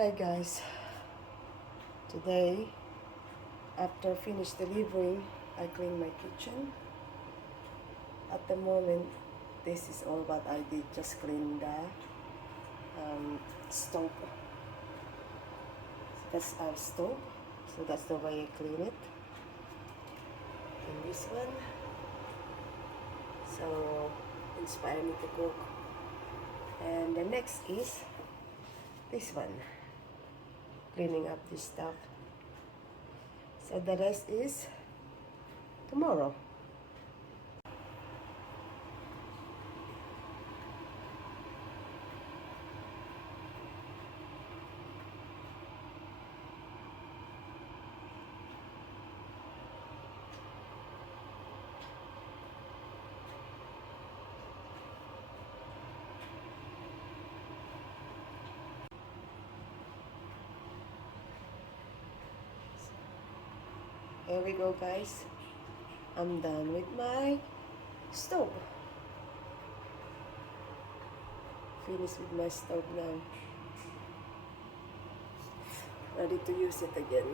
Hi guys, today after finish delivering I clean my kitchen. At the moment this is all what I did, just clean the stove. That's our stove, so that's the way I clean it. And this one, so inspire me to cook. And the next is this one, cleaning up this stuff. So the rest is tomorrow. Here we go guys. I'm done with my stove. Finished with my stove now. Ready to use it again.